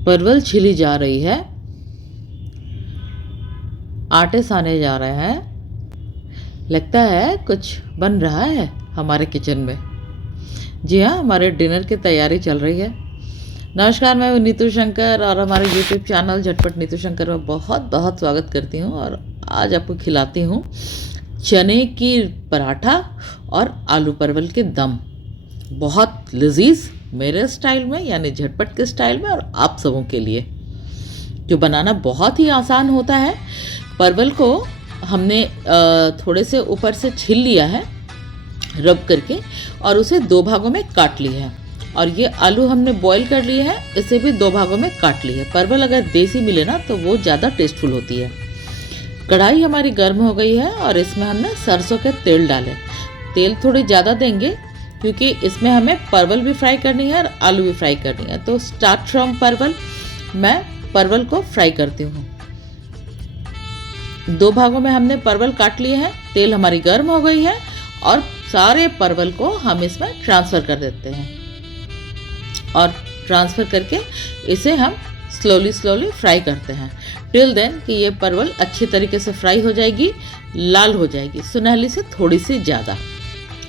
परवल छिली जा रही है, आटे साने जा रहे हैं। लगता है कुछ बन रहा है हमारे किचन में। जी हाँ, हमारे डिनर की तैयारी चल रही है। नमस्कार, मैं हूँ नीतू शंकर और हमारे यूट्यूब चैनल झटपट नीतू शंकर में बहुत बहुत स्वागत करती हूँ। और आज आपको खिलाती हूँ चने की पराठा और आलू परवल के दम। बहुत लजीज मेरे स्टाइल में, यानी झटपट के स्टाइल में, और आप सबों के लिए, जो बनाना बहुत ही आसान होता है। परवल को हमने थोड़े से ऊपर से छील लिया है रब करके, और उसे 2 भागों में काट लिया है। और ये आलू हमने बॉईल कर लिए हैं, इसे भी 2 भागों में काट लिया है। परवल अगर देसी मिले ना तो वो ज़्यादा टेस्टफुल होती है। कढ़ाई हमारी गर्म हो गई है और इसमें हमने सरसों के तेल डाले। तेल थोड़ी ज़्यादा देंगे क्योंकि इसमें हमें परवल भी फ्राई करनी है और आलू भी फ्राई करनी है। तो स्टार्ट फ्रॉम परवल, मैं परवल को फ्राई करती हूँ। 2 भागों में हमने परवल काट लिए हैं। तेल हमारी गर्म हो गई है और सारे परवल को हम इसमें ट्रांसफ़र कर देते हैं। और ट्रांसफ़र करके इसे हम स्लोली फ्राई करते हैं टिल देन कि ये परवल अच्छी तरीके से फ्राई हो जाएगी, लाल हो जाएगी, सुनहली से थोड़ी सी ज़्यादा।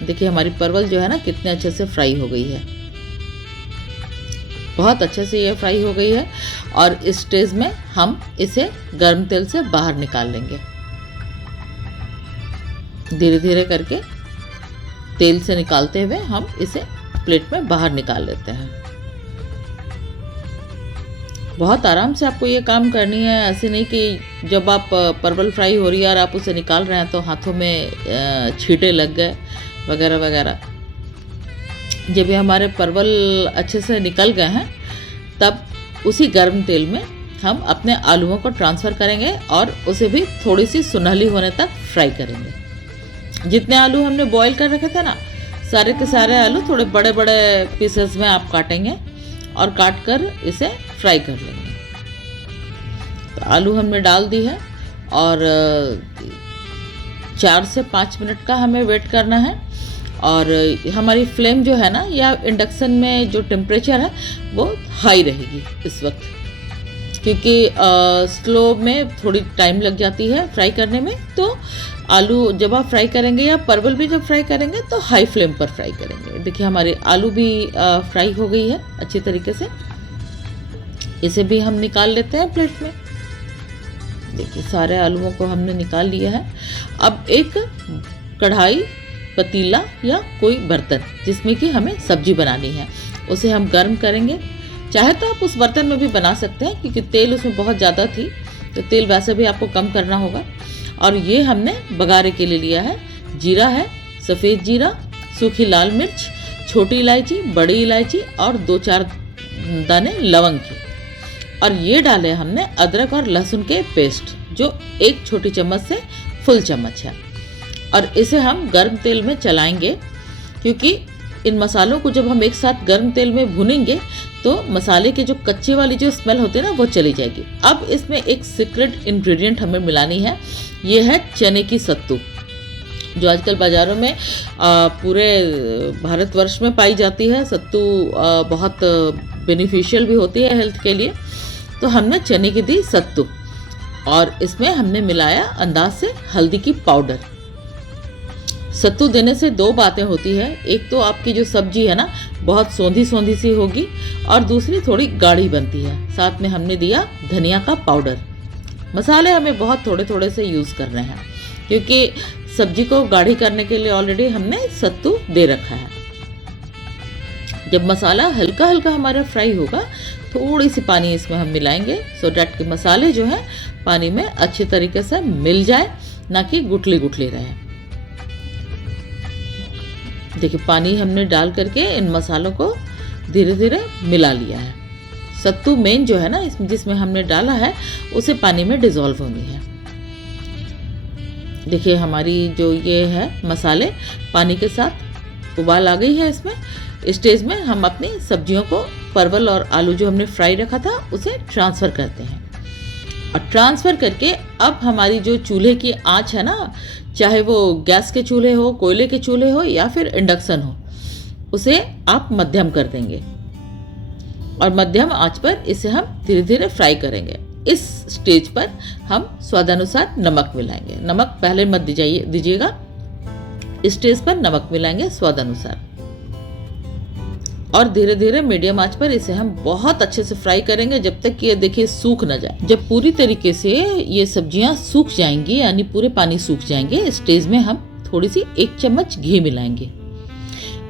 देखिए हमारी परवल जो है ना कितने अच्छे से फ्राई हो गई है, बहुत अच्छे से ये फ्राई हो गई है। और इस स्टेज में हम इसे गर्म तेल से बाहर निकाल लेंगे। धीरे धीरे करके तेल से निकालते हुए हम इसे प्लेट में बाहर निकाल लेते हैं। बहुत आराम से आपको ये काम करनी है। ऐसे नहीं कि जब आप परवल फ्राई हो रही है और आप उसे निकाल रहे हैं तो हाथों में छींटे लग गए वगैरह वगैरह। जब ये हमारे परवल अच्छे से निकल गए हैं तब उसी गर्म तेल में हम अपने आलूओं को ट्रांसफ़र करेंगे और उसे भी थोड़ी सी सुनहली होने तक फ्राई करेंगे। जितने आलू हमने बॉईल कर रखे थे ना, सारे के सारे आलू थोड़े बड़े बड़े पीसेस में आप काटेंगे और काट कर इसे फ्राई कर लेंगे। तो आलू हमने डाल दी है और 4 से 5 मिनट का हमें वेट करना है। और हमारी फ्लेम जो है ना, या इंडक्शन में जो टेम्परेचर है वो हाई रहेगी इस वक्त, क्योंकि स्लो में थोड़ी टाइम लग जाती है फ्राई करने में। तो आलू जब आप फ्राई करेंगे या परवल भी जब फ्राई करेंगे तो हाई फ्लेम पर फ्राई करेंगे। देखिए हमारे आलू भी फ्राई हो गई है अच्छी तरीके से। इसे भी हम निकाल लेते हैं प्लेट में। देखिए सारे आलूओं को हमने निकाल लिया है। अब एक कढ़ाई, पतीला या कोई बर्तन जिसमें कि हमें सब्जी बनानी है, उसे हम गर्म करेंगे। चाहे तो आप उस बर्तन में भी बना सकते हैं, क्योंकि तेल उसमें बहुत ज़्यादा थी तो तेल वैसे भी आपको कम करना होगा। और ये हमने बघारे के लिए लिया है। जीरा है, सफ़ेद जीरा, सूखी लाल मिर्च, छोटी इलायची, बड़ी इलायची और 2-4 दाने लवंग के। और ये डाले हमने अदरक और लहसुन के पेस्ट, जो 1 छोटी चम्मच से फुल चम्मच है। और इसे हम गर्म तेल में चलाएंगे, क्योंकि इन मसालों को जब हम एक साथ गर्म तेल में भुनेंगे तो मसाले के जो कच्चे वाली जो स्मेल होती है ना, वो चली जाएगी। अब इसमें एक सीक्रेट इंग्रेडिएंट हमें मिलानी है। ये है चने की सत्तू, जो आजकल बाज़ारों में पूरे भारतवर्ष में पाई जाती है। सत्तू बहुत बेनिफिशियल भी होती है हेल्थ के लिए। तो हमने चने की दी सत्तू, और इसमें हमने मिलाया अंदाज से हल्दी की पाउडर। सत्तू देने से 2 बातें होती है। एक तो आपकी जो सब्जी है ना बहुत सौंधी सौंधी सी होगी, और दूसरी थोड़ी गाढ़ी बनती है। साथ में हमने दिया धनिया का पाउडर। मसाले हमें बहुत थोड़े थोड़े से यूज़ करने हैं, क्योंकि सब्जी को गाढ़ी करने के लिए ऑलरेडी हमने सत्तू दे रखा है। जब मसाला हल्का हल्का हमारा फ्राई होगा, थोड़ी सी पानी इसमें हम मिलाएंगे, सो डैट के मसाले जो है पानी में अच्छी तरीके से मिल जाए, ना कि गुठली गुठली रहे। देखिए पानी हमने डाल करके इन मसालों को धीरे धीरे मिला लिया है। सत्तू मेन जो है ना इसमें, जिसमें हमने डाला है, उसे पानी में डिज़ोल्व होनी है। देखिए हमारी जो ये है मसाले पानी के साथ उबाल आ गई है। इसमें इस स्टेज में हम अपनी सब्जियों को, परवल और आलू जो हमने फ्राई रखा था, उसे ट्रांसफ़र करते हैं। और ट्रांसफ़र करके अब हमारी जो चूल्हे की आंच है ना, चाहे वो गैस के चूल्हे हो, कोयले के चूल्हे हो या फिर इंडक्शन हो, उसे आप मध्यम कर देंगे। और मध्यम आंच पर इसे हम धीरे धीरे फ्राई करेंगे। इस स्टेज पर हम स्वादानुसार नमक मिलाएंगे। नमक पहले मत दीजिएगा, इस स्टेज पर नमक मिलाएंगे स्वादानुसार और धीरे धीरे मीडियम आंच पर इसे हम बहुत अच्छे से फ्राई करेंगे जब तक कि ये देखिए सूख न जाए। जब पूरी तरीके से ये सब्जियां सूख जाएंगी, यानी पूरे पानी सूख जाएंगे, इस स्टेज में हम थोड़ी सी 1 चम्मच घी मिलाएंगे।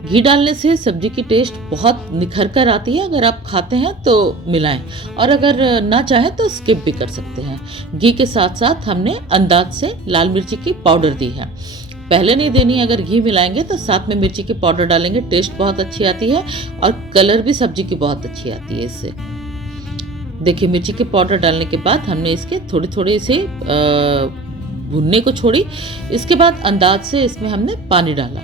घी डालने से सब्जी की टेस्ट बहुत निखर कर आती है। अगर आप खाते हैं तो मिलाएं और अगर ना चाहें तो स्किप भी कर सकते हैं। घी के साथ साथ हमने अंदाज से लाल मिर्ची की पाउडर दी है। पहले नहीं देनी, अगर घी मिलाएंगे तो साथ में मिर्ची की पाउडर डालेंगे, टेस्ट बहुत अच्छी आती है और कलर भी सब्जी की बहुत अच्छी आती है इससे। देखिए मिर्ची के पाउडर डालने के बाद हमने इसके थोड़ी थोड़ी से भुनने को छोड़ी। इसके बाद अंदाज से इसमें हमने पानी डाला।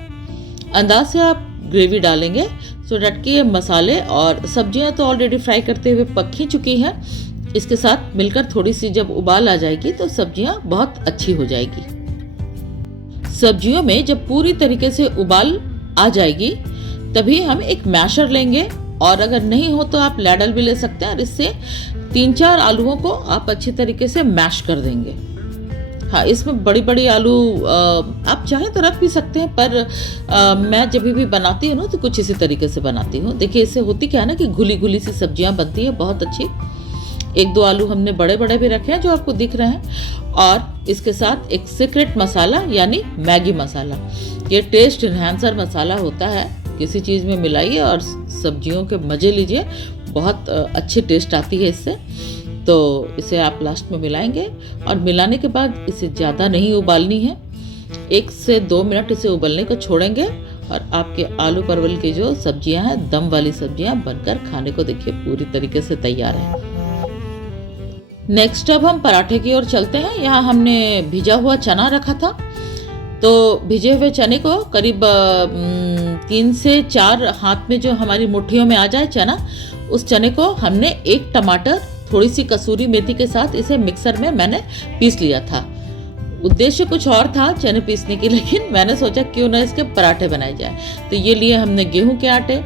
अंदाज से आप ग्रेवी डालेंगे सो डैट कि मसाले और सब्जियां तो ऑलरेडी फ्राई करते हुए पक ही चुकी हैं। इसके साथ मिलकर थोड़ी सी जब उबाल आ जाएगी तो सब्जियां बहुत अच्छी हो जाएगी। सब्जियों में जब पूरी तरीके से उबाल आ जाएगी तभी हम एक मैशर लेंगे और अगर नहीं हो तो आप लैडल भी ले सकते हैं और इससे 3-4 आलूओं को आप अच्छी तरीके से मैश कर देंगे। हाँ, इसमें बड़ी बड़ी आलू आप चाहें तो रख भी सकते हैं, पर मैं जब भी बनाती हूँ ना तो कुछ इसी तरीके से बनाती हूँ। देखिए इससे होती क्या है ना कि घुली घुली सी सब्जियाँ बनती है बहुत अच्छी। 1-2 आलू हमने बड़े बड़े भी रखे हैं जो आपको दिख रहे हैं। और इसके साथ एक सीक्रेट मसाला यानी मैगी मसाला, ये टेस्ट इन्हांसर मसाला होता है। किसी चीज़ में मिलाइए और सब्जियों के मज़े लीजिए, बहुत अच्छी टेस्ट आती है इससे। तो इसे आप लास्ट में मिलाएंगे और मिलाने के बाद इसे ज़्यादा नहीं उबालनी है, 1 से 2 मिनट इसे उबलने को छोड़ेंगे और आपके आलू परवल की जो सब्जियां हैं, दम वाली सब्जियां बनकर खाने को देखिए पूरी तरीके से तैयार है। नेक्स्ट अब हम पराठे की ओर चलते हैं। यहाँ हमने भिजा हुआ चना रखा था, तो भिजे हुए चने को करीब 3 से 4 हाथ में जो हमारी मुट्ठियों में आ जाए चना, उस चने को हमने 1 टमाटर, थोड़ी सी कसूरी मेथी के साथ इसे मिक्सर में मैंने पीस लिया था। उद्देश्य कुछ और था चने पीसने की, लेकिन मैंने सोचा क्यों ना इसके पराठे बनाए जाए। तो ये लिए हमने गेहूं के आटे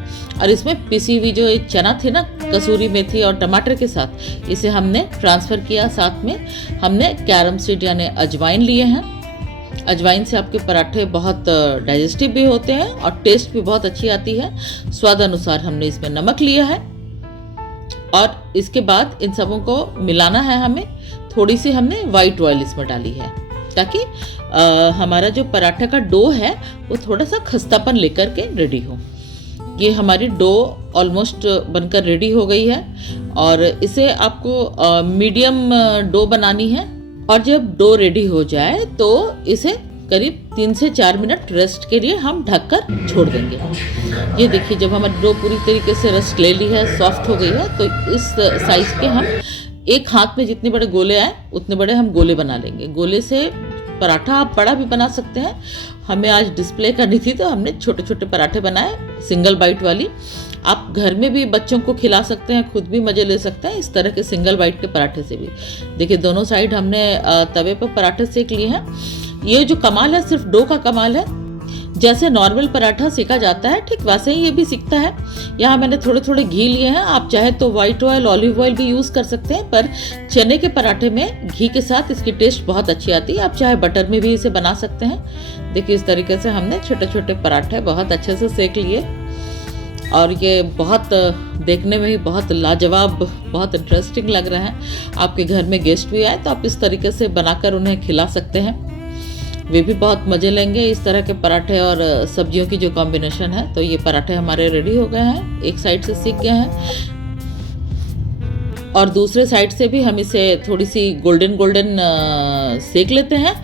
और इसमें पिसी हुई जो एक चना थी ना कसूरी मेथी और टमाटर के साथ, इसे हमने ट्रांसफ़र किया। साथ में हमने कैरम सीड यानी अजवाइन लिए हैं। अजवाइन से आपके पराठे बहुत डाइजेस्टिव भी होते हैं और टेस्ट भी बहुत अच्छी आती है। स्वाद अनुसार हमने इसमें नमक लिया है और इसके बाद इन सबों को मिलाना है हमें। थोड़ी सी हमने वाइट ऑयल इसमें डाली है ताकि हमारा जो पराठा का डो है वो थोड़ा सा खस्तापन लेकर के रेडी हो। ये हमारी डो ऑलमोस्ट बनकर रेडी हो गई है और इसे आपको मीडियम डो बनानी है। और जब डो रेडी हो जाए तो इसे करीब 3 से 4 मिनट रेस्ट के लिए हम ढककर छोड़ देंगे। ये देखिए जब हमारी डो पूरी तरीके से रेस्ट ले ली है, सॉफ्ट हो गई है, तो इस साइज के हम एक हाथ में जितने बड़े गोले आए उतने बड़े हम गोले बना लेंगे। गोले से पराठा आप बड़ा भी बना सकते हैं। हमें आज डिस्प्ले करनी थी तो हमने छोटे छोटे पराठे बनाए, सिंगल बाइट वाली। आप घर में भी बच्चों को खिला सकते हैं, खुद भी मज़े ले सकते हैं इस तरह के सिंगल बाइट के पराठे से भी। देखिए दोनों साइड हमने तवे पर पराठे सेक लिए हैं। ये जो कमाल है सिर्फ डो का कमाल है। जैसे नॉर्मल पराठा सेका जाता है ठीक वैसे ही ये भी सिकता है। यहाँ मैंने थोड़े थोड़े घी लिए हैं, आप चाहे तो वाइट ऑयल, ऑलिव ऑयल भी यूज़ कर सकते हैं, पर चने के पराठे में घी के साथ इसकी टेस्ट बहुत अच्छी आती है। आप चाहे बटर में भी इसे बना सकते हैं। देखिए इस तरीके से हमने छोटे छोटे पराठे बहुत अच्छे से सेक लिए और ये बहुत देखने में ही बहुत लाजवाब, बहुत इंटरेस्टिंग लग रहा है। आपके घर में गेस्ट भी आए तो आप इस तरीके से बनाकर उन्हें खिला सकते हैं, वे भी बहुत मज़े लेंगे। इस तरह के पराठे और सब्जियों की जो कॉम्बिनेशन है। तो ये पराठे हमारे रेडी हो गए हैं, एक साइड से सीख गए हैं और दूसरे साइड से भी हम इसे थोड़ी सी गोल्डन गोल्डन सेक लेते हैं।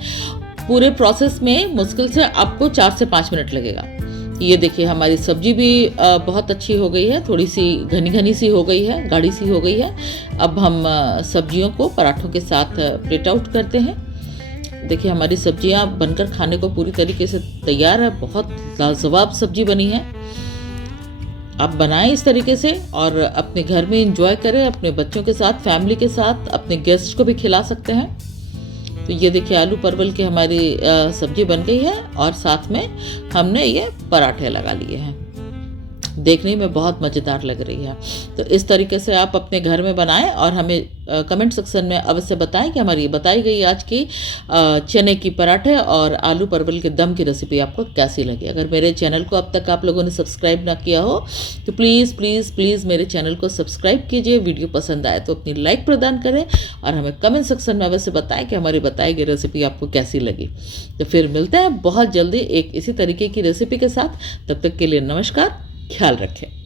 पूरे प्रोसेस में मुश्किल से आपको 4 से 5 मिनट लगेगा। ये देखिए हमारी सब्जी भी बहुत अच्छी हो गई है, थोड़ी सी घनी घनी सी हो गई है, गाढ़ी सी हो गई है। अब हम सब्जियों को पराठों के साथ प्लेट आउट करते हैं। देखिए हमारी सब्जियां बनकर खाने को पूरी तरीके से तैयार है। बहुत लाजवाब सब्जी बनी है। आप बनाएं इस तरीके से और अपने घर में एंजॉय करें, अपने बच्चों के साथ, फैमिली के साथ, अपने गेस्ट को भी खिला सकते हैं। तो ये देखिए आलू परवल की हमारी सब्जी बन गई है और साथ में हमने ये पराठे लगा लिए हैं। देखने में बहुत मज़ेदार लग रही है। तो इस तरीके से आप अपने घर में बनाएं और हमें कमेंट सेक्शन में अवश्य बताएं कि हमारी बताई गई आज की चने की पराठे और आलू परवल के दम की रेसिपी आपको कैसी लगी। अगर मेरे चैनल को अब तक आप लोगों ने सब्सक्राइब ना किया हो तो प्लीज़ प्लीज़ प्लीज़ मेरे चैनल को सब्सक्राइब कीजिए। वीडियो पसंद आए तो अपनी लाइक प्रदान करें और हमें कमेंट सेक्शन में अवश्य बताएं कि हमारी बताई गई रेसिपी आपको कैसी लगी। तो फिर मिलते हैं बहुत जल्दी एक इसी तरीके की रेसिपी के साथ। तब तक के लिए नमस्कार, ख्याल रखें।